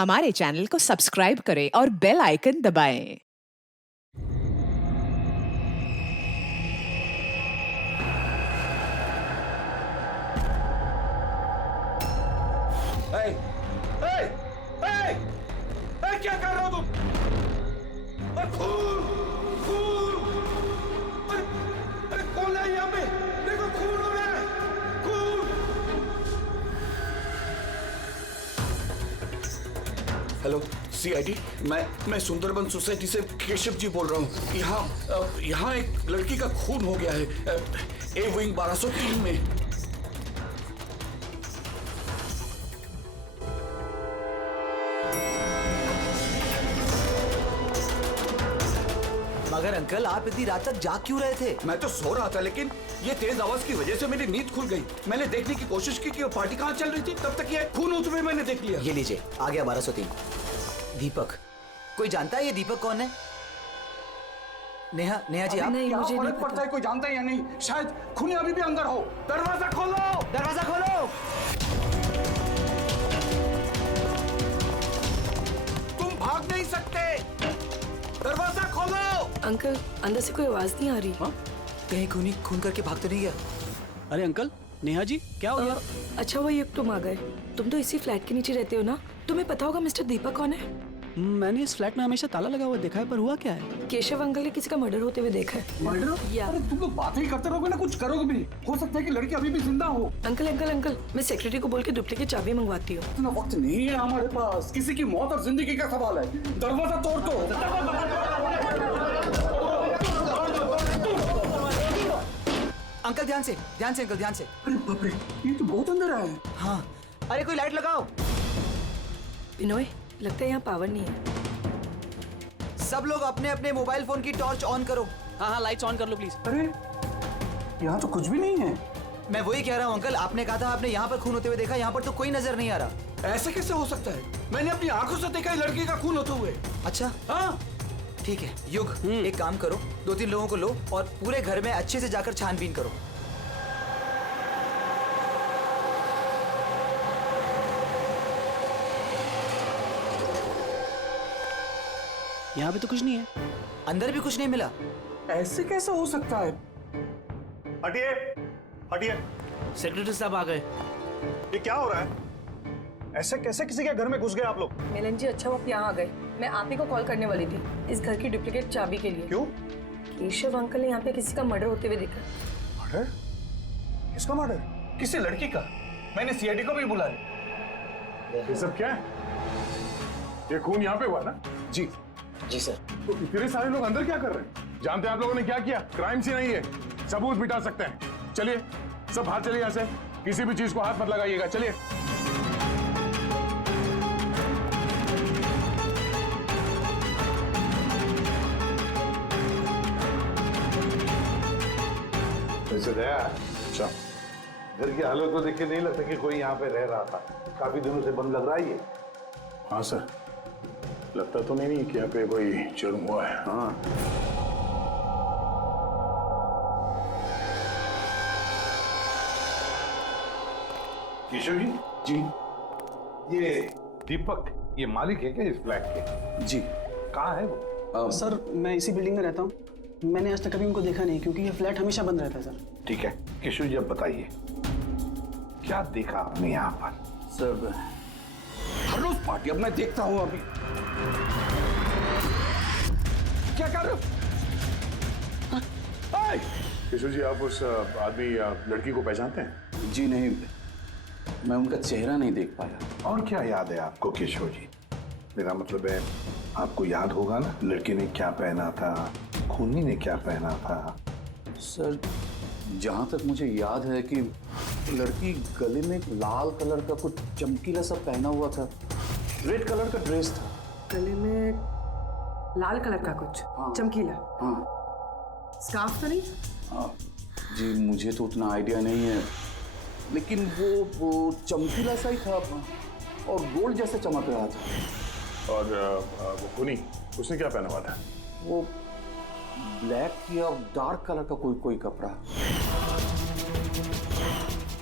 हमारे चैनल को सब्सक्राइब करें और बेल आइकन दबाएं। ए, ए, ए, ए, क्या कर रहे हो तुम? खून, खून! अरे कौन है यहाँ पे? देखो खून हो रहा है, खून! हेलो, सीआईडी, मैं सुंदरबन सोसाइटी से केशव जी बोल रहा हूँ। यहाँ एक लड़की का खून हो गया है, ए विंग 1203 में। मगर अंकल, आप इतनी रात तक जाग क्यों रहे थे? मैं तो सो रहा था, लेकिन ये तेज आवाज की वजह से मेरी नींद खुल गई। मैंने देखने की कोशिश की कि वो पार्टी कहाँ चल रही थी, तब तक ये खून होते हुए मैंने देख लिया। ये लीजिए, आ गया 1203। दीपक, कोई जानता है ये दीपक कौन है? नेहा जी, आप? नहीं, मुझे नहीं फर्क पड़ता पता। है कोई जानता है या नहीं? शायद खूनी अभी भी अंदर हो। दरवाजा खोलो, दरवाजा खोलो! तुम भाग नहीं सकते। दरवाजा खोलो। अंकल, अंदर से कोई आवाज नहीं आ रही। कहीं खूनी खून करके भाग तो नहीं गया? अरे अंकल, नेहा जी, क्या हो गया? अच्छा हुआ ये तुम आ गए। तुम तो इसी फ्लैट के नीचे रहते हो ना? तुम्हें पता होगा मिस्टर दीपक कौन है? मैंने इस फ्लैट में हमेशा ताला लगा हुआ देखा है, पर हुआ क्या है? केशव अंकल ने किसी का मर्डर होते हुए देखा है। मर्डर? या। अरे तुम लोग बातें ही करते रहोगे ना, कुछ करोगे भी। हो सकता है कि लड़की अभी भी जिंदा हो। अंकल, मैं सेक्रेटरी को बोल के डुप्लीकेट चाबी मंगवाती हूँ। इतना वक्त नहीं है हमारे पास। किसी की मौत और जिंदगी का सवाल है। दरवाजा तोड़ दो। अंकल ध्यान से अंकल, ध्यान से। अरे बाप रे, ये तो बहुत अंदर है। हाँ, अरे कोई लाइट लगाओ। बिनोय, लगता है यहाँ पावर नहीं है। सब लोग अपने अपने मोबाइल फोन की टॉर्च ऑन करो। हाँ, लाइट्स ऑन कर लो प्लीज। अरे यहाँ तो कुछ भी नहीं है। मैं वही कह रहा हूँ अंकल, आपने कहा था आपने यहाँ पर खून होते हुए देखा, यहाँ पर तो कोई नजर नहीं आ रहा। ऐसे कैसे हो सकता है? मैंने अपनी आंखों से देखा है लड़की का खून होते हुए। अच्छा, हाँ, ठीक है युग, एक काम करो, 2-3 लोगों को लो और पूरे घर में अच्छे से जाकर छानबीन करो। यहाँ पे तो कुछ नहीं है। अंदर भी कुछ नहीं मिला। ऐसे कैसे हो सकता है? हटिए, हटिए। सेक्रेटरी साहब आ गए। ये क्या हो रहा है? ऐसे कैसे किसी के घर में घुस गए आप लोग? मिलन जी, अच्छा वो आप यहाँ आ गए। मैं आप ही को कॉल करने वाली थी इस घर की डुप्लीकेट चाबी के लिए। क्यों? केशव अंकल ने यहाँ पे किसी का मर्डर होते हुए देखा। मर्डर? किसका मर्डर? किसी लड़की का। मैंने सीआईडी को भी बुलाया। ये सब क्या है? ये खून यहाँ पे हुआ ना? जी सर। तो इतने सारे लोग अंदर क्या कर रहे हैं? जानते हैं आप लोगों ने क्या किया? क्राइम सीन नहीं है, सबूत मिटा सकते हैं। चलिए, सब बाहर चलिए यहाँ से। किसी भी चीज को हाथ मत लगाइएगा। चलिए। वैसे दया, अच्छा, घर की हालत को देख के नहीं लगता कि कोई यहाँ पे रह रहा था। काफी दिनों से बंद लग रहा है ये। हाँ सर, लगता तो नहीं कि यहाँ पे कोई जुर्म हुआ है। हाँ, केशव जी, जी ये दीपक, ये मालिक है क्या इस फ्लैट के? जी कहाँ है वो? सर, मैं इसी बिल्डिंग में रहता हूँ। मैंने आज तक कभी उनको देखा नहीं, क्योंकि ये फ्लैट हमेशा बंद रहता है सर। ठीक है केशव जी, अब बताइए क्या देखा आपने यहाँ पर? सर, हर रोज पार्टी। अब मैं देखता हूँ अभी। क्या कर रहे हो? केशव जी, आप उस आदमी लड़की को पहचानते हैं? जी नहीं, मैं उनका चेहरा नहीं देख पाया। और क्या याद है आपको केशव जी? मेरा मतलब है आपको याद होगा ना, लड़की ने क्या पहना था, खूनी ने क्या पहना था? सर, जहाँ तक मुझे याद है कि लड़की गले में लाल कलर का कुछ चमकीला सा पहना हुआ था, रेड कलर का ड्रेस था। गले में लाल कलर का कुछ चमकीला। हाँ स्कार्फ तो नहीं? जी, मुझे तो उतना आइडिया नहीं है, लेकिन वो चमकीला सा ही था और गोल्ड जैसे चमक रहा था। और वो खूनी, उसने क्या पहना हुआ था? वो ब्लैक या डार्क कलर का कोई कपड़ा।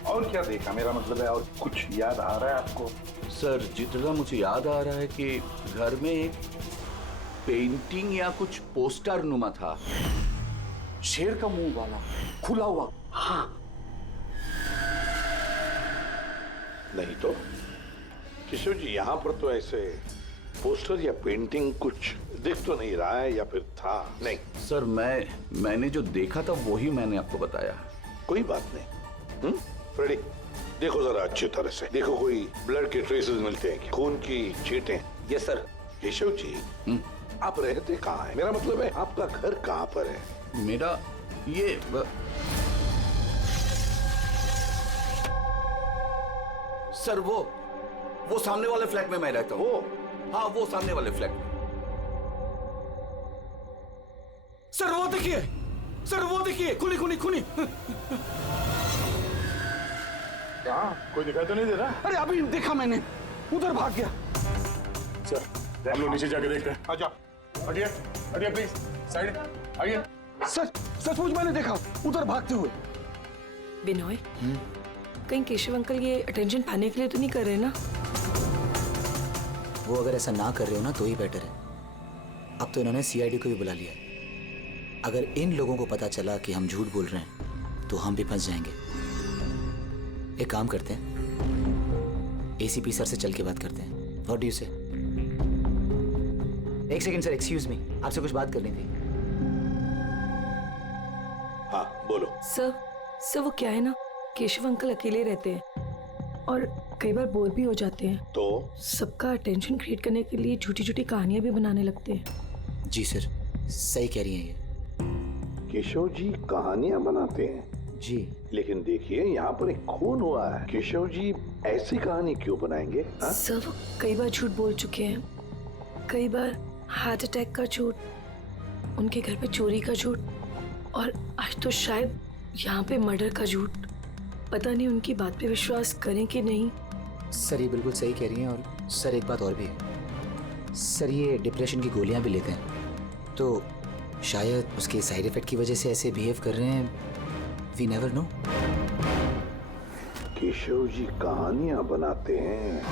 और क्या देखा? मेरा मतलब है और कुछ याद आ रहा है आपको? सर जितना मुझे याद आ रहा है कि घर में एक पेंटिंग या कुछ पोस्टर नुमा था। शेर का मुंह वाला, खुला हुआ। नहीं तो किशोर जी, यहाँ पर तो ऐसे पोस्टर या पेंटिंग कुछ दिख तो नहीं रहा है, या फिर था नहीं? सर मैंने जो देखा था वही मैंने आपको बताया। कोई बात नहीं। फ्रेडी, देखो जरा अच्छी तरह से देखो, कोई ब्लड के ट्रेसेस मिलते हैं क्या? खून की छींटें? Yes sir. केशव जी, आप रहते कहाँ हैं? मेरा मतलब है आपका घर कहाँ पर है? मेरा ये सर वो सामने वाले फ्लैट में मैं रहता हूँ। हाँ, वो सामने वाले फ्लैट में। सर वो देखिए, खुनी। हाँ, कोई दिखाई तो नहीं दे रहा? अरे अभी देखा मैंने, उधर भाग गया। सर हम लोग नीचे जाके देखते हैं। आजा, हटिए प्लीज, साइड आइए। सर सचमुच मैंने देखा उधर भागते हुए। बिनोय, कहीं केशव अंकल ये अटेंशन पाने के लिए तो नहीं कर रहे ना? वो अगर ऐसा ना कर रहे हो ना तो ही बेटर है। अब तो इन्होंने सीआईडी को भी बुला लिया है। अगर इन लोगों को पता चला कि हम झूठ बोल रहे हैं तो हम भी फंस जाएंगे। एक काम करते हैं, एसीपी सर से चल के बात करते हैं। व्हाट डू यू से? एक सेकंड सर, एक्सक्यूज मी, आपसे कुछ बात करनी थी। हाँ बोलो। सर वो क्या है ना, केशव अंकल अकेले रहते हैं और कई बार बोर भी हो जाते हैं, तो सबका अटेंशन क्रिएट करने के लिए छोटी छोटी कहानियां भी बनाने लगते हैं। जी सर, सही कह रही हैं ये। केशव जी कहानियां बनाते हैं? जी। लेकिन देखिए यहाँ पर एक खून हुआ है, केशव जी ऐसी कहानी क्यों बनाएंगे? सर वो कई बार झूठ बोल चुके हैं, कई बार हार्ट अटैक का झूठ, उनके घर पे चोरी का झूठ, और आज तो शायद यहाँ पे मर्डर का झूठ। पता नहीं उनकी बात पे विश्वास करें कि नहीं। सर ये बिल्कुल सही कह रही हैं। और सर एक बात और भी है सर, ये डिप्रेशन की गोलियां भी लेते हैं, तो शायद उसके साइड इफेक्ट की वजह से ऐसे बिहेव कर रहे हैं। We never know. Keshav ji कहानियां बनाते हैं।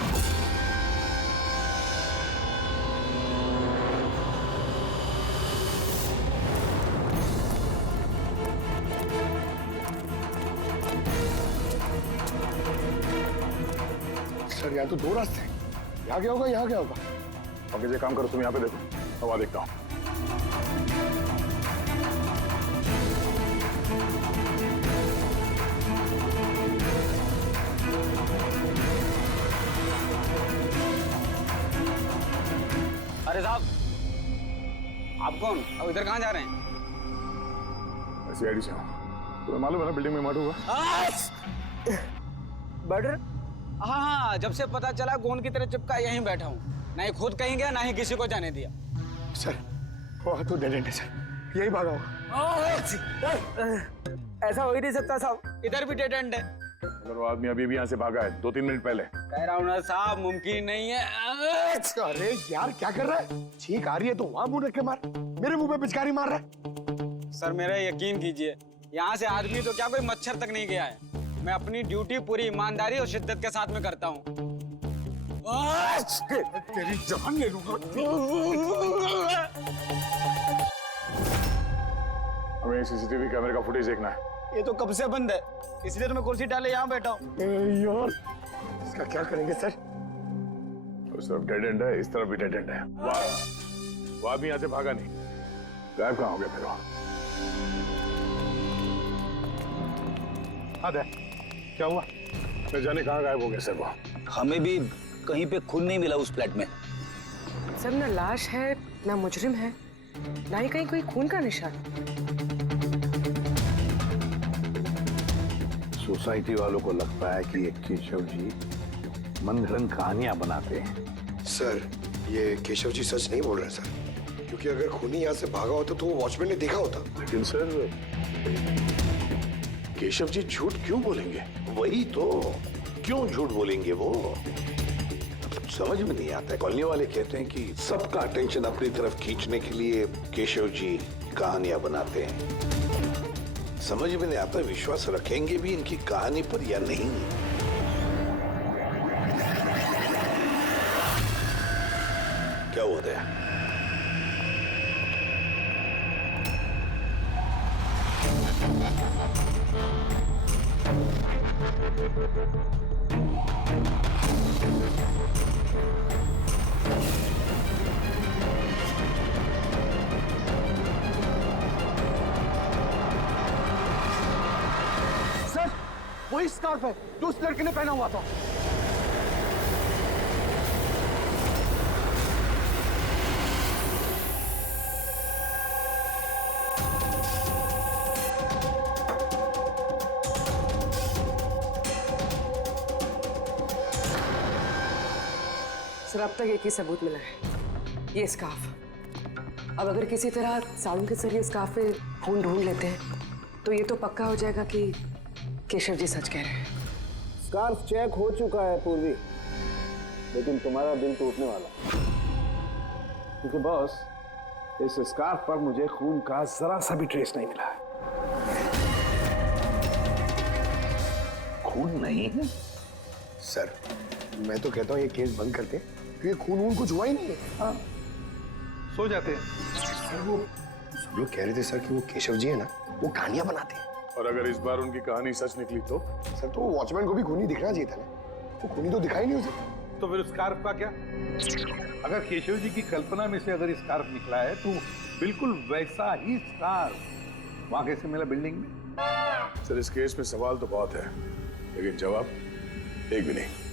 सर यहाँ तो दो रास्ते हैं, यहाँ क्या होगा, यहाँ क्या होगा? अब ये काम करो, तुम यहाँ पे देखो, हवा देखता हूँ। अरे साहब, आप कौन? अब इधर कहाँ जा रहे हैं? सीआईडी से हूँ। तुम्हें मालूम है ना बिल्डिंग में मर्डर हुआ? मर्डर? हाँ, जब से पता चला गोंद की तरह चिपका यहीं बैठा हूँ। ना ही खुद कहीं गया, ना ही किसी को जाने दिया। सर वो तो डेड एंड है सर, यही भागा होगा। ऐसा हो ही नहीं सकता साहब, इधर भी डेड एंड है। अगर वो आदमी अभी भी यहाँ से भागा है 2-3 मिनट पहले। कह रहा हूँ ना साहब, मुमकिन नहीं है। अरे यार क्या कर रहा है? छींक आ रही है तो वहाँ मुंह रख के मार, मेरे मुंह पे पिचकारी मार रहा है। सर मेरा यकीन कीजिए, यहाँ से आदमी तो क्या कोई मच्छर तक नहीं गया है। मैं अपनी ड्यूटी पूरी ईमानदारी और शिद्दत के साथ में करता हूँ। तेरी जान ले लूंगा। हमें सीसीटीवी कैमरे का फुटेज देखना है। ये तो कब से बंद है, इसलिए तो मैं कुर्सी डाले यहाँ बैठा हूँ। यार इसका क्या करेंगे सर? उस तरफ डेड एंड है, इस तरफ भी डेड एंड है। वो आदमी यहाँ से भागा नहीं, गायब कहाँ हो गया फिर वहाँ? हाँ क्या हुआ? न जाने कहाँ गायब हो गया सर वो। हमें भी कहीं पे खून नहीं मिला उस फ्लैट में। सर न लाश है, ना मुजरिम है, ना ही कहीं कोई खून का निशान। सोसाइटी वालों को लगता है कि ये केशव जी मनगढ़ंत कहानियां बनाते हैं। सर ये केशव जी सच नहीं बोल रहे सर, क्योंकि अगर खूनी यहाँ से भागा होता तो वो वॉचमैन ने देखा होता। लेकिन सर केशव जी झूठ क्यों बोलेंगे? वही तो, क्यों झूठ बोलेंगे वो? समझ में नहीं आता है। कॉलोनी वाले कहते हैं कि सबका अटेंशन अपनी तरफ खींचने के लिए केशव जी कहानियां बनाते हैं। समझ में नहीं आता विश्वास रखेंगे भी इनकी कहानी पर या नहीं। क्या हुआ दया? सर, वही स्कार्फ है जो उस लड़के ने पहना हुआ था। सर अब तक एक ही सबूत मिला है, ये स्कार्फ। अब अगर किसी तरह साउंड के जरिए स्कार्फ पे खून ढूंढ लेते हैं तो ये तो पक्का हो जाएगा कि केशव जी सच कह रहे हैं। स्कार्फ चेक हो चुका है पूर्वी, लेकिन तुम्हारा दिल टूटने वाला, क्योंकि बॉस इस स्कार्फ पर मुझे खून का जरा सा भी ट्रेस नहीं मिला। खून नहीं है? सर, मैं तो कहता हूँ ये केस बंद करते, क्योंकि खून वून कुछ हुआ ही नहीं है। हाँ, सो जाते हैं। सर वो सब लोग कह रहे थे सर कि वो केशव जी है ना, वो कहानियां बनाते हैं। और अगर इस बार उनकी कहानी सच निकली तो? सर तो वॉचमैन को भी खूनी दिखना चाहिए था ना, वो खूनी तो दिखाई नहीं उसे। तो फिर स्कार्फ का क्या? अगर केशव जी की कल्पना में से अगर स्कार्फ निकला है तो बिल्कुल वैसा ही स्कार्फ वहां कैसे मिला बिल्डिंग में? सर इस केस में सवाल तो बहुत है, लेकिन जवाब एक भी नहीं।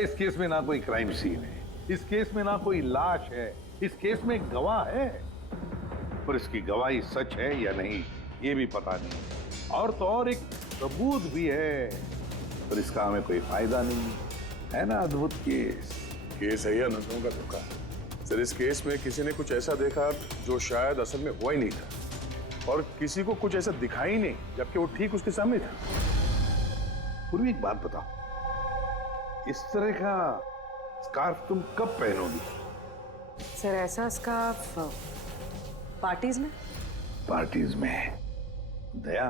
इस केस में ना कोई क्राइम सीन है, इस केस में ना कोई लाश है, इस केस में गवाह है, पर इसकी गवाही सच है या नहीं ये भी पता नहीं। और तो और एक सबूत भी है, पर इसका हमें कोई फायदा नहीं है ना। अद्भुत केस है या नजरों का धोखा? सर इस केस में किसी ने कुछ ऐसा देखा जो शायद असल में हुआ ही नहीं था, और किसी को कुछ ऐसा दिखाई नहीं जबकि वो ठीक उसके सामने था। पूर्वी एक बात बताओ, इस तरह का स्कार्फ तुम कब पहनोगी? सर ऐसा स्कार्फ पार्टीज में? पार्टीज में? दया,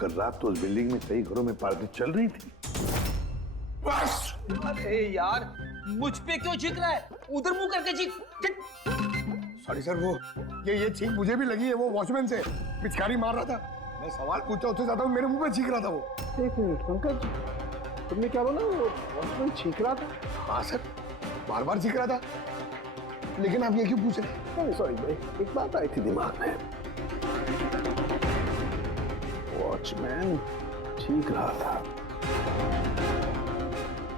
कल रात तो उस बिल्डिंग में कई घरों में पार्टी चल रही थी। बस! अरे यार, मुझ पे क्यों चीख रहा है? उधर मुंह करके चीख। सॉरी सर, वो ये चीख मुझे भी लगी है, वो वॉचमैन से पिचकारी मार रहा था। मैं सवाल पूछता उससे ज्यादा मेरे मुंह पे चीख रहा था वो। एक मिनट पंकज, तुमने क्या बोला? वो वॉचमैन चीख रहा था? हाँ सर, बार बार चीख रहा था। लेकिन आप ये क्यों पूछ रहे हैं? सॉरी भाई, एक बात आई थी दिमाग में। वॉचमैन चीख रहा था।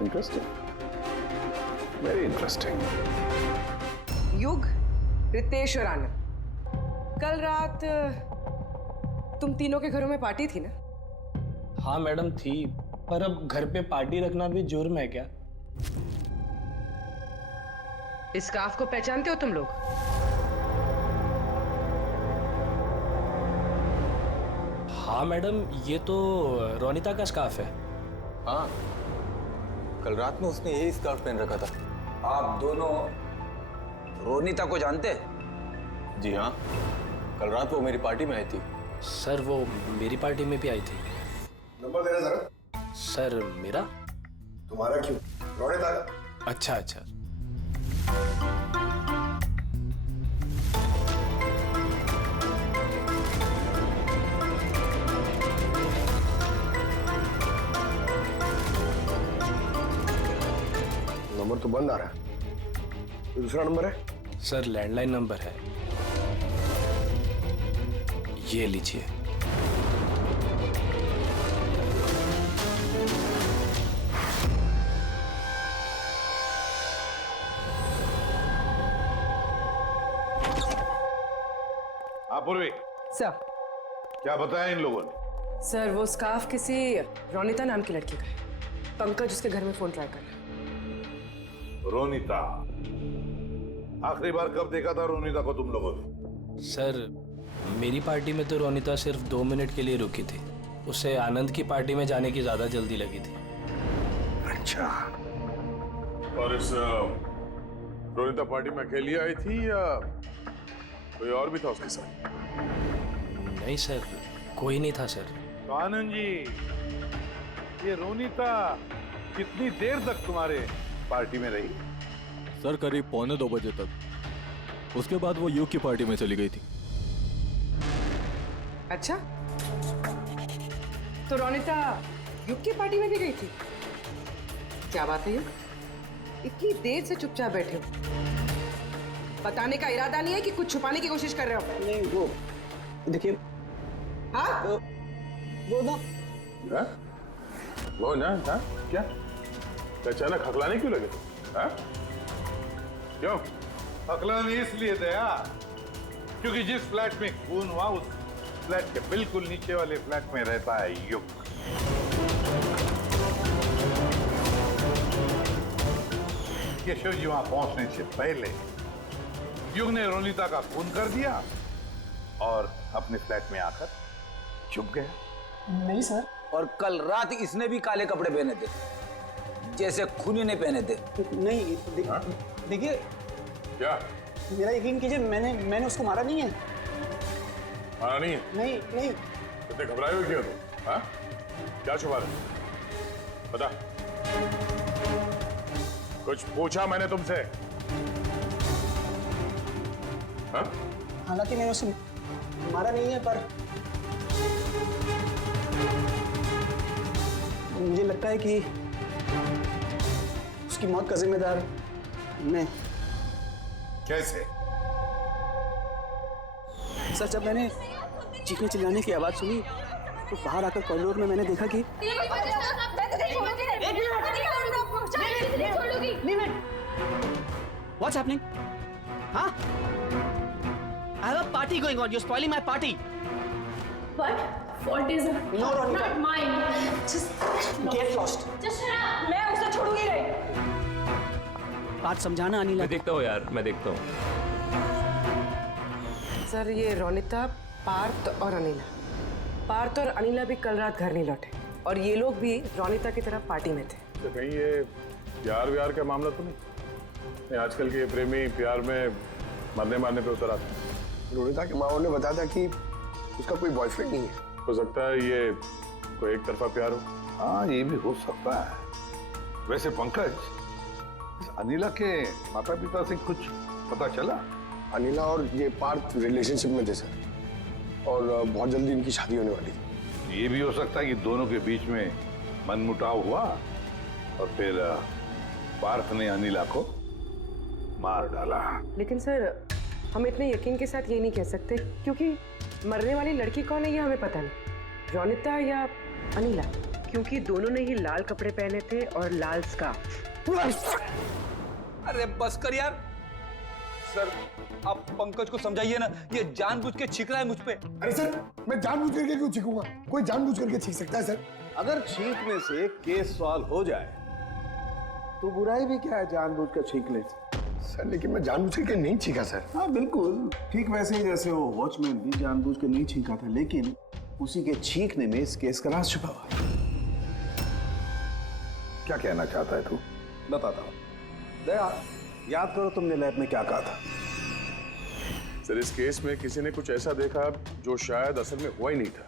Interesting, very interesting. युग, रितेश और आनंद, कल रात तुम तीनों के घरों में पार्टी थी ना? हाँ मैडम थी, पर अब घर पे पार्टी रखना भी जुर्म है क्या? इस स्कार्फ को पहचानते हो तुम लोग? हाँ मैडम, ये तो रोनिता का स्कार्फ है। हाँ, कल रात में उसने यही स्कार्फ पहन रखा था। आप दोनों रोनिता को जानते हैं? जी हाँ, कल रात वो मेरी पार्टी में आई थी। सर वो मेरी पार्टी में भी आई थी। नंबर देना जरा। सर मेरा? तुम्हारा क्यों, रोनिता का। अच्छा अच्छा। नंबर तो बंद आ रहा है, तो दूसरा नंबर है? सर लैंडलाइन नंबर है, ये लीजिए। पूर्वी सर, क्या बताया इन लोगों ने? सर वो स्कार्फ किसी रोनिता नाम की लड़की का है। पंकज उसके घर में फोन ट्राई कर रहा है। रोनिता? आखिरी बार कब देखा था रोनिता को तुम लोगों ने? सर मेरी पार्टी में तो रोनिता सिर्फ 2 मिनट के लिए रुकी थी, उसे आनंद की पार्टी में जाने की ज्यादा जल्दी लगी थी। अच्छा, और इस रोनिता पार्टी में अकेली आई थी या कोई और भी था उसके साथ? नहीं सर, कोई नहीं था सर। तो आनंद जी, ये रोनिता कितनी देर तक तुम्हारे पार्टी में रही? सर करीब 1:45 बजे तक। उसके बाद वो युग की पार्टी में चली गई थी। अच्छा, तो रोनिता युग की पार्टी में भी गई थी? क्या बात है युग, इतनी देर से चुपचाप बैठे हो? बताने का इरादा नहीं है कि कुछ छुपाने की कोशिश कर रहे हो? नहीं वो देखिए, हाँ वो ना वो ना हाँ क्या अचानक हकलाने क्यों लगे? हाँ क्यों हकलाने? इसलिए दया क्योंकि जिस फ्लैट में खून हुआ उस फ्लैट के बिल्कुल नीचे वाले फ्लैट में रहता है युग। केशव जी वहां पहुंचने से पहले युग ने रोनिता का खून कर दिया और अपने फ्लैट में आकर छुप गया। नहीं सर। और कल रात इसने भी काले कपड़े पहने थे जैसे खूनी ने पहने थे। नहीं देखिए, क्या मेरा यकीन कीजिए, मैंने उसको मारा नहीं है। मारा नहीं है? नहीं नहीं। इतने घबराए हुए क्यों तुम? हाँ क्या छुपा रहे? बता। कुछ पूछा मैंने तुमसे? हाँ? हालांकि मैंने उसे मारा नहीं है, पर मुझे लगता है कि उसकी मौत का जिम्मेदार मैं। कैसे? सर, जब मैंने चीखने चिल्लाने की आवाज सुनी तो बाहर आकर कॉरिडोर में मैंने देखा कि What's happening? Huh? I have a party going on. You're spoiling my party. What? Fault is No, Ronita. not mine. Just Get lost. Just shut up. मैं उसे छोड़ूंगी नहीं। बात समझाना अनिला। मैं देखता हूँ यार, मैं देखता हूँ। सर, ये रोनिता, पार्थ और अनिला, पार्थ और अनिला भी कल रात घर नहीं लौटे और ये लोग भी रोनिता की तरफ पार्टी में थे। तो कहीं ये प्यार व्यार का मामला तो नहीं? आजकल के प्रेमी प्यार में मरने मारने पे उतर आते। रोनिता के माँ ने बताया था कि उसका कोई बॉयफ्रेंड नहीं है। हो सकता है ये कोई एक तरफा प्यार हो। हाँ ये भी हो सकता है। वैसे पंकज, इस अनिला के माता पिता से कुछ पता चला? अनिला और ये पार्थ रिलेशनशिप में थे सर, और बहुत जल्दी इनकी शादी होने वाली थी। ये भी हो सकता है कि दोनों के बीच में मनमुटाव हुआ और फिर पार्थ ने अनिला को मार डाला। लेकिन सर, हम इतने यकीन के साथ ये नहीं कह सकते क्योंकि मरने वाली लड़की कौन है ये हमें पता नहीं, रोनिता या अनिला, क्योंकि दोनों ने ही लाल कपड़े पहने थे और लाल स्कार्फ। अरे बस कर यार। सर, आप पंकज को समझाइए ना, ये जानबूझ के छींक रहा है मुझ पे। अरे सर, मैं जानबूझ करके क्यों छींकूंगा? कोई जानबूझ करके छींक सकता है सर? अगर छींकने से केस सॉल्व हो जाए तो बुराई भी क्या है जानबूझ कर छींकने से? सर लेकिन मैं जानबूझ करके नहीं छींका सर। हाँ बिल्कुल ठीक वैसे ही जैसे वो वॉचमैन भी जानबूझ के नहीं छींका था, लेकिन उसी के छींकने में इस केस का राज छुपा हुआ है। क्या कहना चाहता है तू? बताता हूँ। दया, याद करो तुमने लैब में क्या कहा था? सर, इस केस में किसी ने कुछ ऐसा देखा जो शायद असल में हुआ ही नहीं था,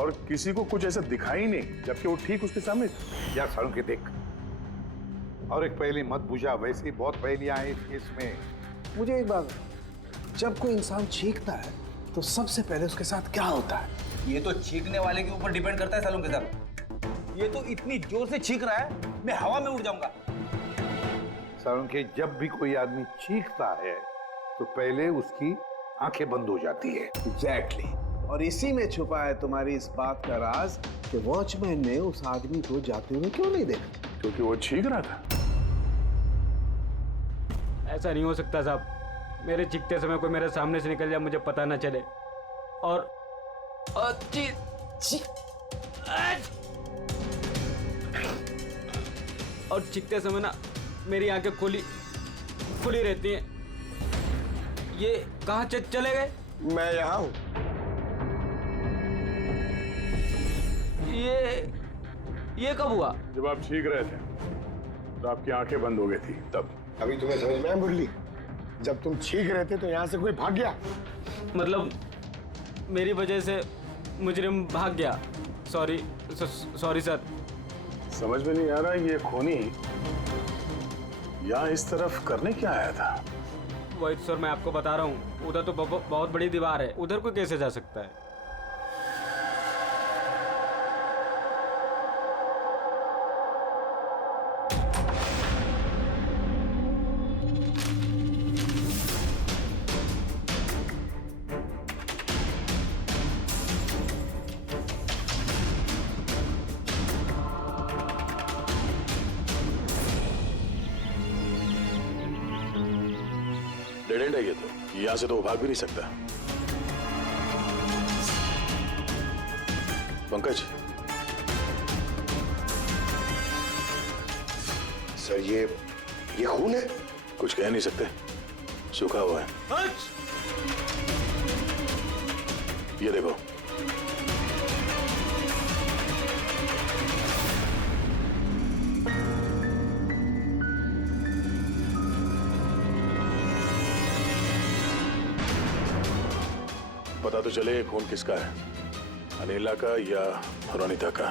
और किसी को कुछ ऐसा दिखाई नहीं जबकि वो ठीक उसके सामने था। यार सालों के देख, और एक पहेली मत बुझा, वैसे ही बहुत पहेलियां हैं इस केस में। मुझे एक बात, जब कोई इंसान छींकता है तो सबसे पहले उसके साथ क्या होता है? ये तो छींकने वाले के ऊपर डिपेंड करता है सालों के साथ। ये तो इतनी जोर से छींक रहा है, मैं हवा में उड़ जाऊंगा। सालों के, जब भी कोई आदमी छींकता है तो पहले उसकी आंखें बंद हो जाती है। एग्जैक्टली। और इसी में छुपा है तुम्हारी इस बात का राज कि वॉचमैन ने उस आदमी को जाते हुए क्यों नहीं देखा? क्योंकि वो छींक रहा था। ऐसा नहीं हो सकता साहब, मेरे चीखते समय कोई मेरे सामने से निकल जाए, मुझे पता ना चले। और चीखते समय ना मेरी आंखें खुली रहती हैं। ये कहाँ चले गए? मैं यहाँ हूँ। ये कब हुआ? जब आप छींक रहे थे तो आपकी आंखें बंद हो गई थी तब। अभी तुम्हें समझ में आया मुरली? जब तुम छींक रहे थे तो यहाँ से कोई भाग गया। मतलब मेरी वजह से मुजरिम भाग गया? Sorry sir. समझ में नहीं आ रहा ये खूनी यहाँ इस तरफ करने क्या आया था? वही तो सर मैं आपको बता रहा हूँ, उधर तो बहुत बड़ी दीवार है, उधर कोई कैसे जा सकता है? डेड एंड है ये तो, यहाँ से तो वो भाग भी नहीं सकता। पंकज, सर ये खून है? कुछ कह नहीं सकते, सूखा हुआ है। ये देखो, पता तो चले ये खून किसका है, अनिला का या रोनिता का।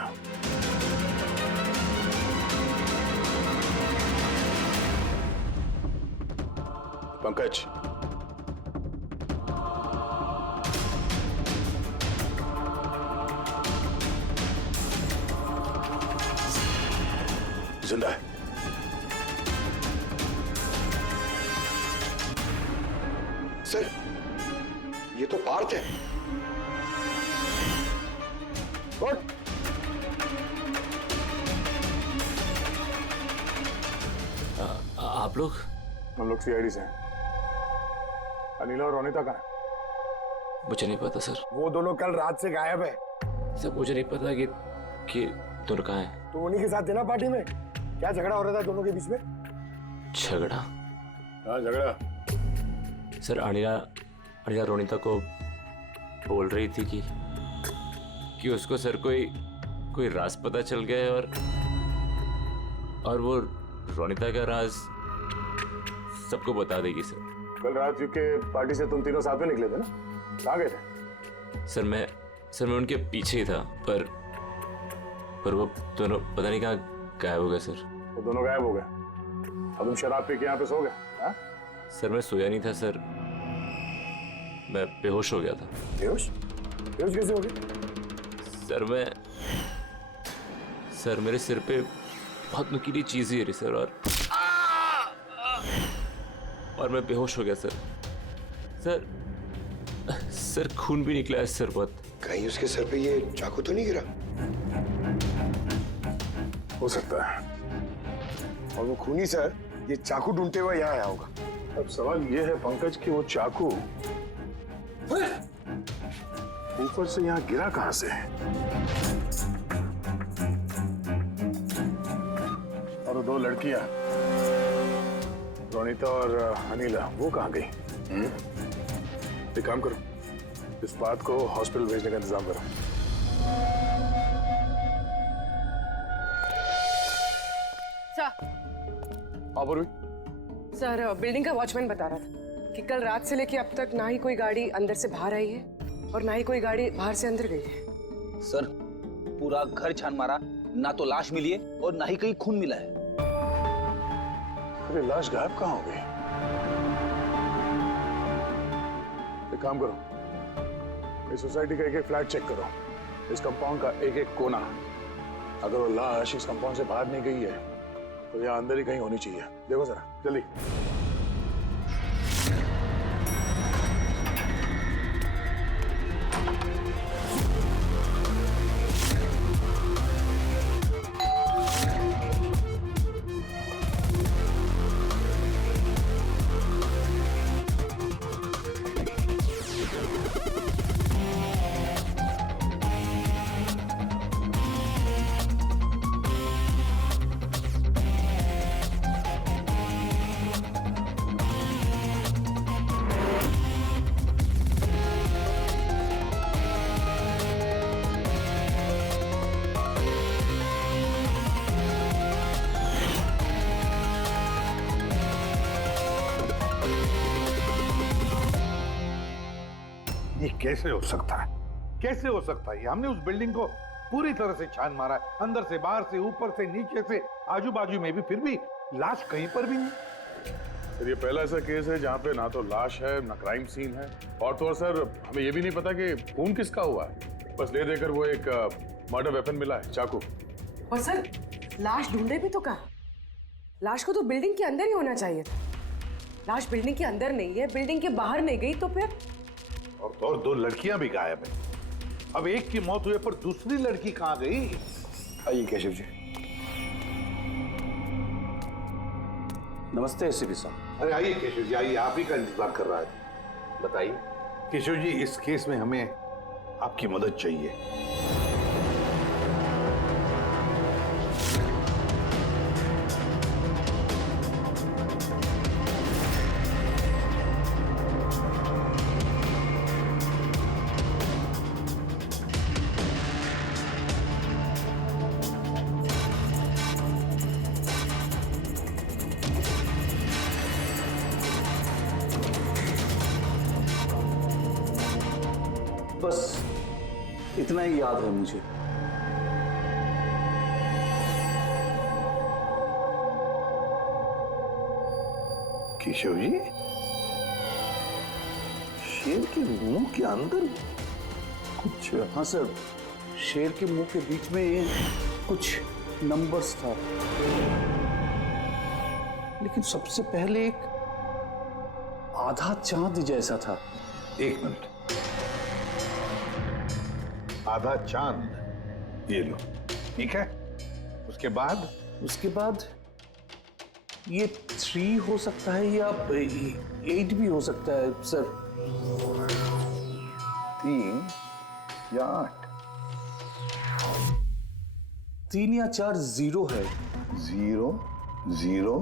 पंकज, जिंदा है। सर ये तो पार्थ है। आप लोग? हम लोग सीआईडी से हैं। अनिला और रोनिता कहाँ है? मुझे नहीं पता सर। वो दोनों कल रात से गायब है सर। मुझे नहीं पता कि दोनों कहाँ हैं। तो उन्हीं के साथ थे ना पार्टी में? क्या झगड़ा हो रहा था दोनों के बीच में? झगड़ा? हाँ झगड़ा। सर अनिला रोनिता को बोल रही थी कि उसको सर कोई राज पता चल गया है और वो रोनिता का राज सबको बता देगी सर। कल रात यूके पार्टी से तुम तीनों साथ में निकले थे ना, कहाँ गए थे? सर मैं उनके पीछे ही था, पर वो दोनों पता नहीं कहाँ गायब हो गए सर। वो दोनों गायब हो गए? अब तुम शराब पी के यहाँ पे सो गए? हाँ? सर मैं सोया नहीं था सर, मैं बेहोश हो गया था। बेहोश कैसे हो गए? सर मेरे सिर पे बहुत नुकीली चीज गिरी सर और मैं बेहोश हो गया सर। सर खून भी निकला है सर बहुत। कहीं उसके सर पे ये चाकू तो नहीं गिरा? हो सकता है। और वो खूनी सर ये चाकू ढूंढते हुए यहाँ आया होगा। अब सवाल ये है पंकज कि वो चाकू ऊपर से यहाँ गिरा कहाँ से? और वो दो लड़कियां रोनिता और अनिला वो कहाँ गई? एक काम करो, इस बात को हॉस्पिटल भेजने का इंतजाम करो। सर बिल्डिंग का वॉचमैन बता रहा था कि कल रात से लेके अब तक ना ही कोई गाड़ी अंदर से बाहर आई है और ना ही कोई गाड़ी बाहर से अंदर गई है। सर पूरा घर छान मारा, ना तो लाश मिली है और ना ही कहीं खून मिला है। अरे लाश गायब कहाँ हो गई? एक काम करो, इस सोसाइटी का एक फ्लैट चेक करो, इस कंपाउंड का एक कोना। अगर वो लाश इस कंपाउंड से बाहर नहीं गई है तो यहाँ अंदर ही कहीं होनी चाहिए। देखो जरा जल्दी। ये कैसे हो सकता है? कैसे हो सकता है? हमने उस बिल्डिंग को पूरी तरह से छान मारा है, अंदर से बाहर से ऊपर से नीचे से आजू बाजू में भी, फिर भी लाश कहीं पर भी नहीं। सर ये पहला ऐसा केस है जहाँ पे ना तो लाश है ना क्राइम सीन है, और तो और सर हमें ये भी नहीं पता कि खून किसका हुआ है। बस ले देकर वो एक मर्डर वेपन मिला है, चाकू। और सर लाश ढूंढे भी तो कहाँ? लाश को तो बिल्डिंग के अंदर ही होना चाहिए था। लाश बिल्डिंग के अंदर नहीं है, बिल्डिंग के बाहर नहीं गई तो फिर? और तो और 2 लड़कियां भी गायब है। अब एक की मौत हुई पर दूसरी लड़की कहाँ गई? आइए केशव जी। नमस्ते एसपी साहब। अरे आइए केशव जी, आइए, आप ही का इंतजार कर रहा है। बताइए। केशव जी, इस केस में हमें आपकी मदद चाहिए। बस इतना ही याद है मुझे। केशव जी, शेर के मुंह के अंदर कुछ? हाँ सर, शेर के मुंह के बीच में कुछ नंबर्स था, लेकिन सबसे पहले एक आधा चांद जैसा था। एक मिनट, आधा चांद, ये लो, ठीक है। उसके बाद ये 3 हो सकता है या 8 भी हो सकता है सर। 3 या 8? 3 या 4 0 है। 0 0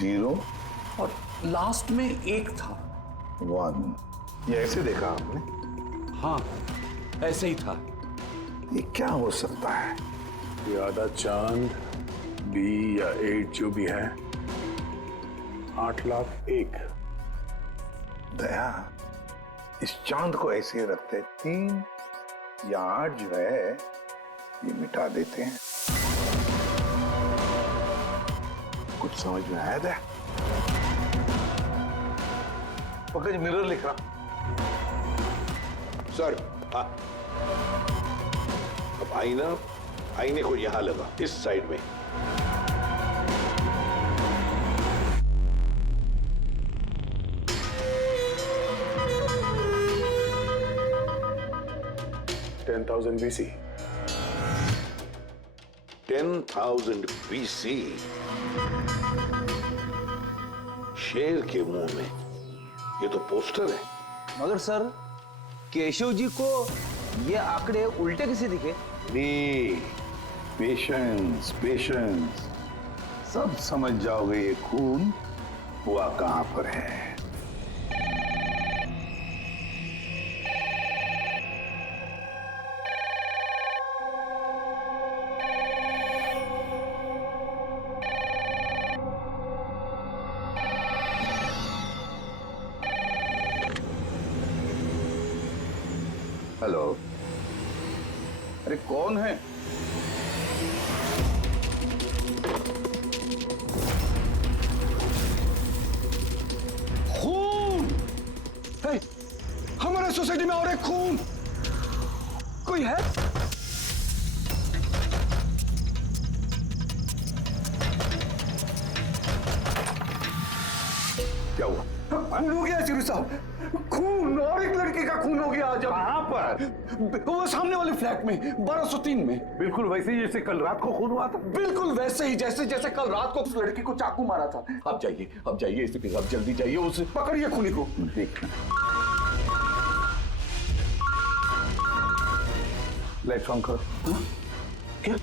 0 और लास्ट में 1 था। 1। ये ऐसे देखा आपने? हाँ, ऐसे ही था। ये क्या हो सकता है? ये आधा चांद, B या 8 जो भी है, 8,01,000। दया, इस चांद को ऐसे रखते, 3 या 8 जो है ये मिटा देते हैं। कुछ समझ में आया दया? पंकज, मिरर लिख रहा सर। हाँ, अब आईने को यहां लगा, इस साइड में। BC। 10,000 BC। शेर के मुंह में, ये तो पोस्टर है। मगर सर, केशव जी को ये आंकड़े उल्टे किसे दिखे? पेशेंस पेशेंस, सब समझ जाओगे ये खून हुआ कहां पर है। हेलो, अरे कौन है? खून है हमारे सोसाइटी में, और एक खून। कोई है? क्या हुआ? खून हो गया चिरू साहब, खून, और एक लड़के का खून हो गया आज। कहां पर? वो सामने वाले फ्लैट में, 1203 में। बिल्कुल वैसे ही जैसे कल रात को खून हुआ था। बिल्कुल वैसे ही जैसे कल रात को उस लड़की को चाकू मारा था। आप जाइए एसीपी साहब, जल्दी जाइए, उसे पकड़िए खूनी को। देखना, लाइट्स ऑन करो। क्या?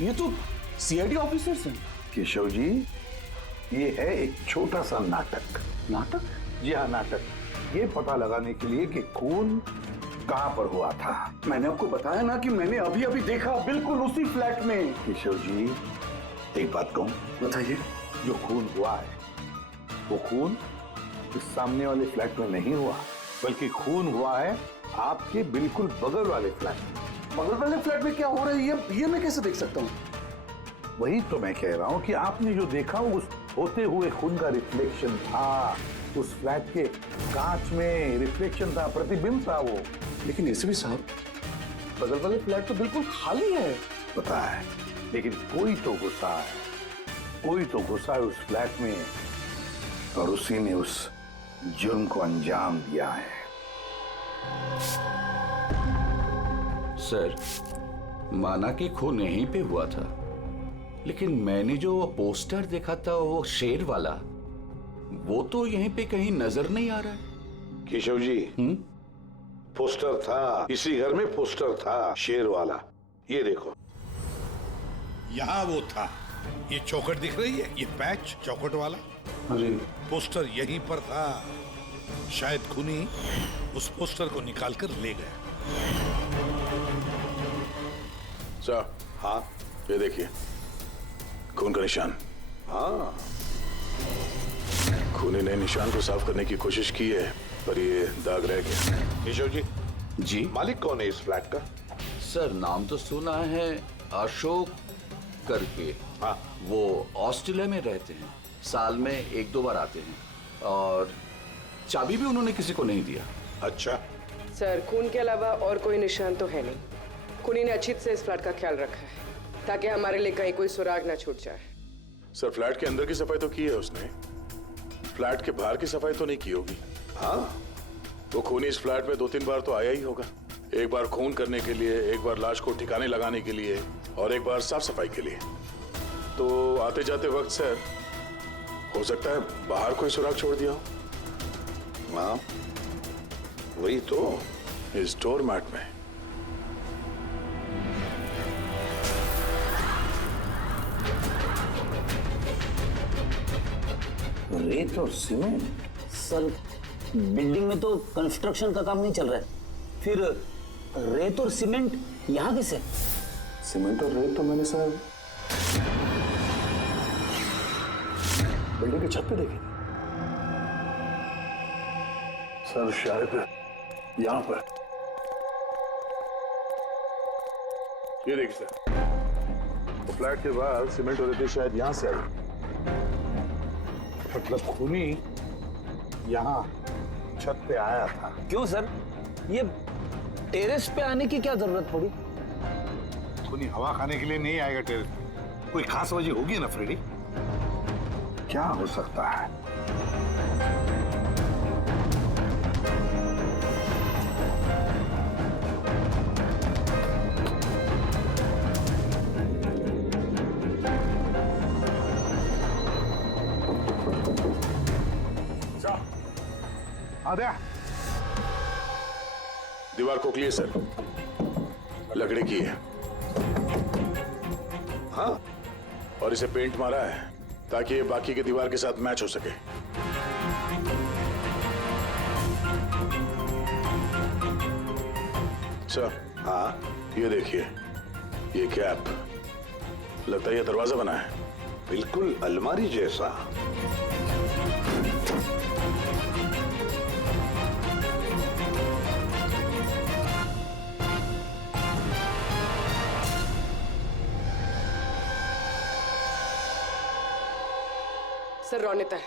ये तो सीआईडी ऑफिसर्स हैं। केशव जी, ये है एक छोटा सा नाटक। नाटक? जी हाँ, नाटक। ये पता लगाने के लिए कि खून कहां पर हुआ था। मैंने आपको बताया ना कि मैंने अभी अभी देखा, बिल्कुल उसी फ्लैट में। केशव जी, एक बात कहूं? बताइए। जो खून हुआ है, वो खून इस सामने वाले फ्लैट में नहीं हुआ, बल्कि खून हुआ है आपके बिल्कुल बगल वाले फ्लैट। बगल वाले फ्लैट में क्या हो रहा है ये मैं कैसे देख सकता हूँ? वही तो मैं कह रहा हूँ कि आपने जो देखा उस होते हुए खून का रिफ्लेक्शन था, उस फ्लैट के कांच में रिफ्लेक्शन था, प्रतिबिंब था वो। लेकिन एसपी साहब, बगल वाले फ्लैट तो बिल्कुल खाली है। पता है, लेकिन कोई तो घुसा है, कोई तो घुसा है उस फ्लैट में और उसी ने उस जुर्म को अंजाम दिया है। सर, माना कि खून यहीं पे हुआ था, लेकिन मैंने जो पोस्टर देखा था वो शेर वाला, वो तो यहीं पे कहीं नजर नहीं आ रहा है। केशव जी, पोस्टर था, इसी घर में पोस्टर था शेर वाला। ये देखो, यहाँ वो था। ये चौखट दिख रही है, ये पैच चौखट वाला, अरे पोस्टर यहीं पर था। शायद खूनी उस पोस्टर को निकाल कर ले गया। सर, हाँ, ये देखिए खून का निशान। हाँ, खूनी ने निशान को साफ करने की कोशिश की है, पर ये दाग रह गया। केशव जी, जी मालिक कौन है इस फ्लैट का? सर, नाम तो सुना है, अशोक करके। हाँ, वो ऑस्ट्रेलिया में रहते हैं, साल में 1-2 बार आते हैं, और चाबी भी उन्होंने किसी को नहीं दिया। अच्छा सर, खून के अलावा और कोई निशान तो है नहीं। खूनी ने अच्छी से इस फ्लैट का ख्याल रखा है ताकि हमारे लिए कहीं कोई सुराग ना छूट जाए। सर, फ्लैट के अंदर की सफाई तो की है उसने, फ्लैट के बाहर की सफाई तो नहीं की होगी। हाँ, वो खूनी इस फ्लैट में 2-3 बार तो आया ही होगा। एक बार खून करने के लिए, एक बार लाश को ठिकाने लगाने के लिए, और एक बार साफ सफाई के लिए। तो आते जाते वक्त सर, हो सकता है बाहर कोई सुराग छोड़ दिया हो। हाँ, वही तो, इस डोर मैट में। रेत और सीमेंट? सर, बिल्डिंग में तो कंस्ट्रक्शन का काम नहीं चल रहा है, फिर रेत और सीमेंट यहाँ कैसे? सीमेंट और रेत तो मैंने सर बिल्डिंग की छत पे देखी थी। सर, शायद यहाँ पर। ये देखिए सर, तो फ्लैट के बाहर सीमेंट और रेत शायद यहाँ से आई। मतलब खूनी यहाँ छत पे आया था। क्यों सर, ये टेरेस पे आने की क्या जरूरत पड़ी? खूनी हवा खाने के लिए नहीं आएगा टेरेस पे। कोई खास वजह होगी ना फ्रेडी? क्या हो सकता है? आद्या, दीवार खोखली है सर, लकड़ी की है। हाँ, और इसे पेंट मारा है ताकि ये बाकी के दीवार के साथ मैच हो सके। सर, हाँ, ये देखिए, ये कैप, लगता है ये दरवाजा बना है। बिल्कुल अलमारी जैसा। सर, रोनिता है।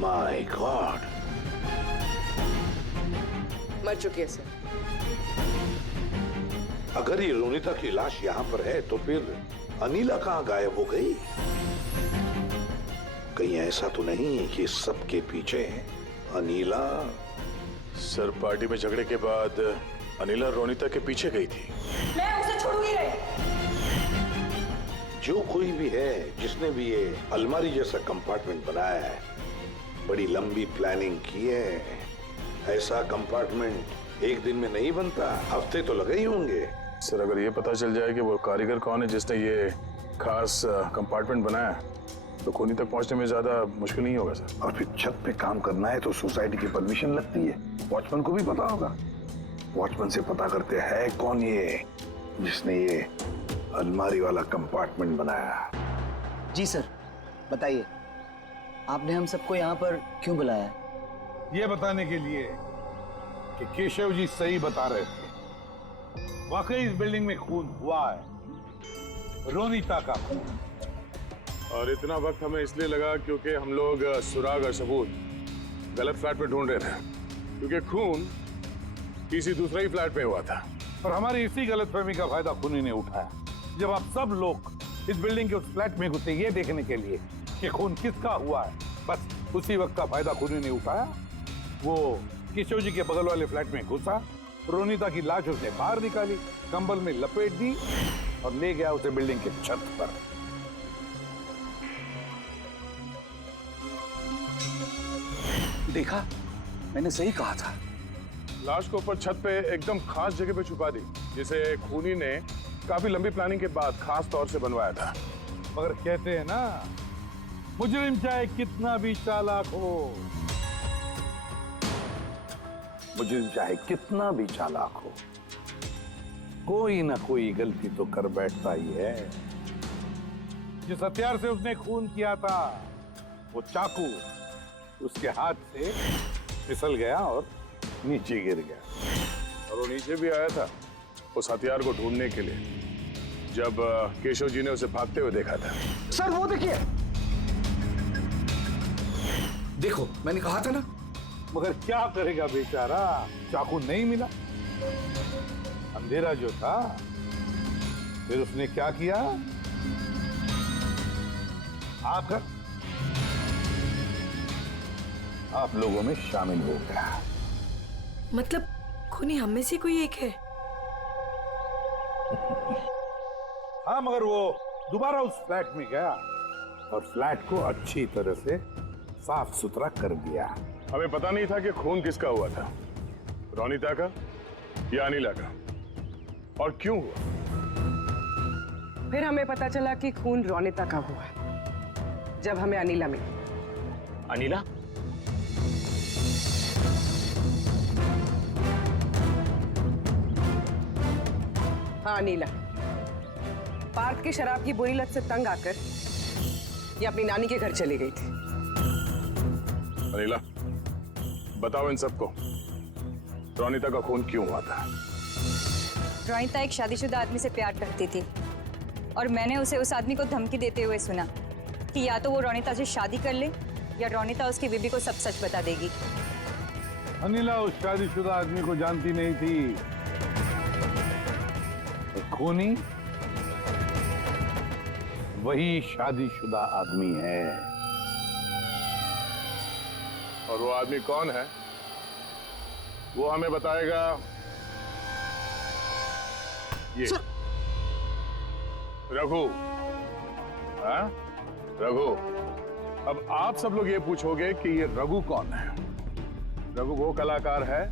माय गॉड, मर चुकी है सर। अगर ये रोनिता की लाश यहाँ पर है तो फिर अनीला कहाँ गायब हो गई? कहीं ऐसा तो नहीं कि सबके पीछे अनीला? सर, पार्टी में झगड़े के बाद अनीला रोनिता के पीछे गई थी। मैं उसे छोड़ूंगी नहीं। जो कोई भी है, जिसने भी ये अलमारी जैसा कंपार्टमेंट बनाया है, बड़ी लंबी प्लानिंग की है। ऐसा कंपार्टमेंट एक दिन में नहीं बनता, हफ्ते तो लगे ही होंगे। सर, अगर ये पता चल जाए कि वो कारीगर कौन है जिसने ये खास कंपार्टमेंट बनाया, तो खूनी तक पहुंचने में ज्यादा मुश्किल नहीं होगा सर। और फिर छत पे काम करना है तो सोसाइटी की परमिशन लगती है। वॉचमैन को भी पता होगा। वॉचमैन से पता करते हैं कौन ये जिसने ये अलमारी वाला कंपार्टमेंट बनाया। जी सर, बताइए। आपने हम सबको यहाँ पर क्यों बुलाया? ये बताने के लिए कि केशव जी सही बता रहे थे। वाकई इस बिल्डिंग में खून हुआ है, रोनिता का खून। और इतना वक्त हमें इसलिए लगा क्योंकि हम लोग सुराग और सबूत गलत फ्लैट पे ढूंढ रहे थे, क्योंकि खून किसी दूसरे ही फ्लैट पे हुआ था। और हमारी इसी गलतफहमी का फायदा खूनी ने उठाया। जब आप सब लोग इस बिल्डिंग के उस फ्लैट में घुसे ये देखने के लिए कि खून किसका हुआ है, बस उसी वक्त का फायदा खूनी ने उठाया। वो केशव जी के बगल वाले फ्लैट में घुसा, रोनिता की लाश उसने बाहर निकाली, कंबल में लपेट दी और ले गया उसे बिल्डिंग के छत पर। देखा, मैंने सही कहा था। लाश को ऊपर छत पे एकदम खास जगह पे छुपा दी, जिसे खूनी ने काफी लंबी प्लानिंग के बाद खास तौर से बनवाया था। मगर कहते हैं ना, मुजरिम चाहे कितना भी चालाक हो, मुजरिम चाहे कितना भी चालाक हो, कोई ना कोई गलती तो कर बैठता ही है। जिस हथियार से उसने खून किया था, वो चाकू उसके हाथ से फिसल गया और नीचे गिर गया। और वो नीचे भी आया था उस हथियार को ढूंढने के लिए, जब केशव जी ने उसे भागते हुए देखा था। सर वो देखिए, देखो मैंने कहा था ना। मगर क्या करेगा बेचारा, चाकू नहीं मिला। अंधेरा जो था, फिर उसने क्या किया, आकर आप लोगों में शामिल हो गया। मतलब खूनी हम में से कोई एक है? हाँ, मगर वो दोबारा उस फ्लैट में गया और फ्लैट को अच्छी तरह से साफ सुथरा कर दिया। हमें पता नहीं था कि खून किसका हुआ था, रोनिता का या अनिला का, और क्यों हुआ। फिर हमें पता चला कि खून रोनिता का हुआ है, जब हमें अनिला मिली। अनिला? हाँ, अनिला पार्थ की शराब की बुरी लत से तंग आकर ये अपनी नानी के घर चली गई थी। अनिला, बताओ इन सबको, रोनिता का खून क्यों हुआ था? रोनिता एक शादीशुदा आदमी से प्यार करती थी और मैंने उसे उस आदमी को धमकी देते हुए सुना कि या तो वो रोनिता से शादी कर ले या रोनिता उसकी बीबी को सब सच बता देगी। अनिला उस शादीशुदा आदमी को जानती नहीं थी। खूनी वही शादीशुदा आदमी है। और वो आदमी कौन है वो हमें बताएगा ये रघु। हाँ रघु, अब आप सब लोग ये पूछोगे कि ये रघु कौन है। रघु वो कलाकार है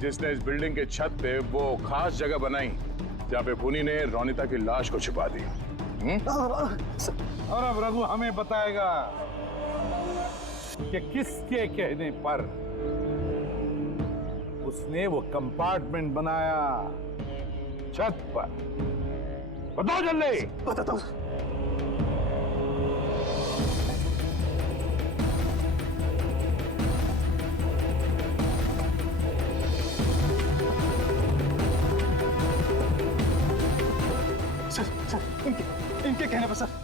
जिसने इस बिल्डिंग के छत पे वो खास जगह बनाई जहाँ पे खूनी ने रोनिता की लाश को छिपा दी। और अब रघु हमें बताएगा कि किसके कहने पर उसने वो कंपार्टमेंट बनाया छत पर। बताओ जल्दी। बताता हूँ। सर, इनके कहने पर सर।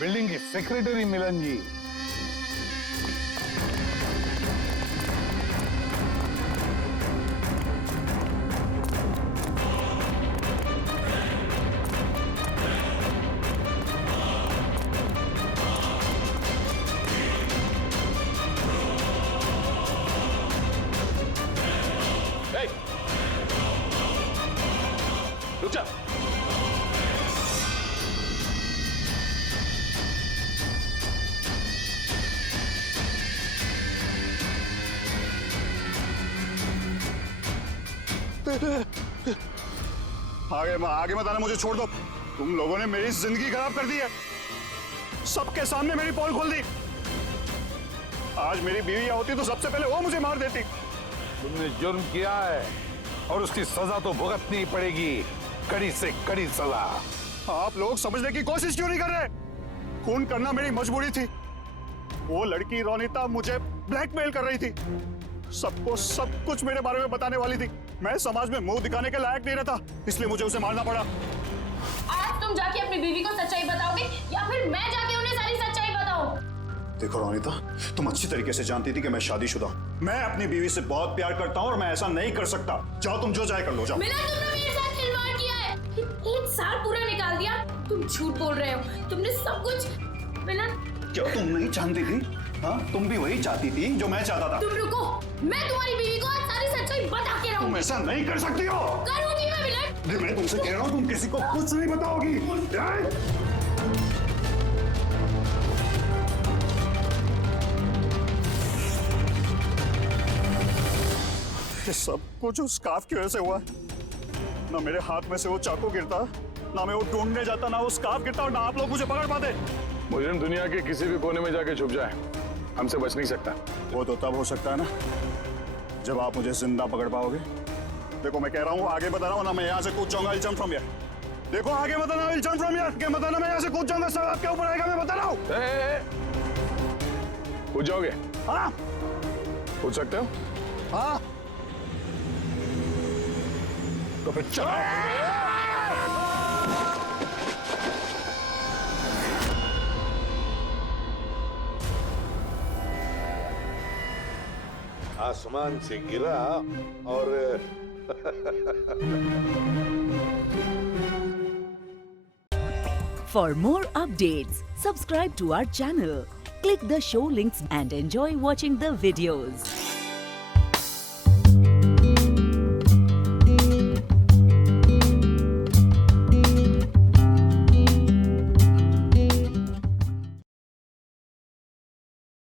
बिल्डिंग की सेक्रेटरी मिलन जी। रुक जा। आगे मत आना, मुझे छोड़ दो। तुम लोगों ने मेरी जिंदगी खराब कर दी है, सबके सामने मेरी पोल खोल दी। आज मेरी बीवी होती तो सबसे पहले वो मुझे मार देती। तुमने जुर्म किया है और उसकी सजा तो भुगतनी ही पड़ेगी, कड़ी से कड़ी सजा। आप लोग समझने की कोशिश क्यों नहीं कर रहे? खून करना मेरी मजबूरी थी। वो लड़की रोनिता मुझे ब्लैकमेल कर रही थी, सबको सब कुछ मेरे बारे में बताने वाली थी। मैं समाज में मुंह दिखाने के लायक नहीं रहता, इसलिए मुझे उसे मारना पड़ा। आज तुम जाके अपनी बीवी को सच्चाई बताओगे या फिर मैं जाके उन्हें सारी सच्चाई बताऊं? देखो रोनिता, तुम अच्छी तरीके से जानती थी कि मैं शादीशुदा हूं। मैं अपनी बीवी से बहुत प्यार करता हूं और मैं ऐसा नहीं कर सकता। जाओ, तुम जो चाहे कर लो, जाओ। मिलन, तुमने मेरे साथ खिलवाड़ किया है। एक साल पूरा निकाल दिया। तुम झूठ बोल रहे हो, तुमने सब कुछ। मिलन, क्या तुम नहीं जानती थी? हाँ, तुम भी वही चाहती थी जो मैं चाहता था। तुम रुको, मैं तुम्हारी बीवी को आज सारी सच्चाई बता के रहूंगी। तुम ऐसा नहीं कर सकती हो। करूंगी मैं मिलन। मैं तुमसे कह रहा हूँ, तुम किसी को कुछ नहीं बताओगी। ये सब कुछ उस स्कार्फ की वजह से हुआ। ना मेरे हाथ में से वो चाकू गिरता, ना मैं वो ढूंढने जाता, ना वो स्कार्फ गिरता और ना आप लोग मुझे पकड़ पाते। मुजरिम दुनिया के किसी भी कोने में जाके छुप जाए, हमसे बच नहीं सकता। वो तो तब हो सकता है ना जब आप मुझे जिंदा पकड़ पाओगे। देखो मैं कह रहा हूँ, आगे बता रहा हूँ ना, मैं यहाँ से कूद जाऊंगा। I'll jump from here। देखो आगे बताना, I'll jump from here। क्या बताना, मैं यहाँ से कूद जाऊंगा, सब आपके ऊपर आएगा, मैं बता रहा हूँ। कूद जाओगे? हाँ, कूद सकते हो? हाँ। तो फिर चलो। आसमान से गिरा और For more updates, subscribe to our channel, click the show links and enjoy watching the videos.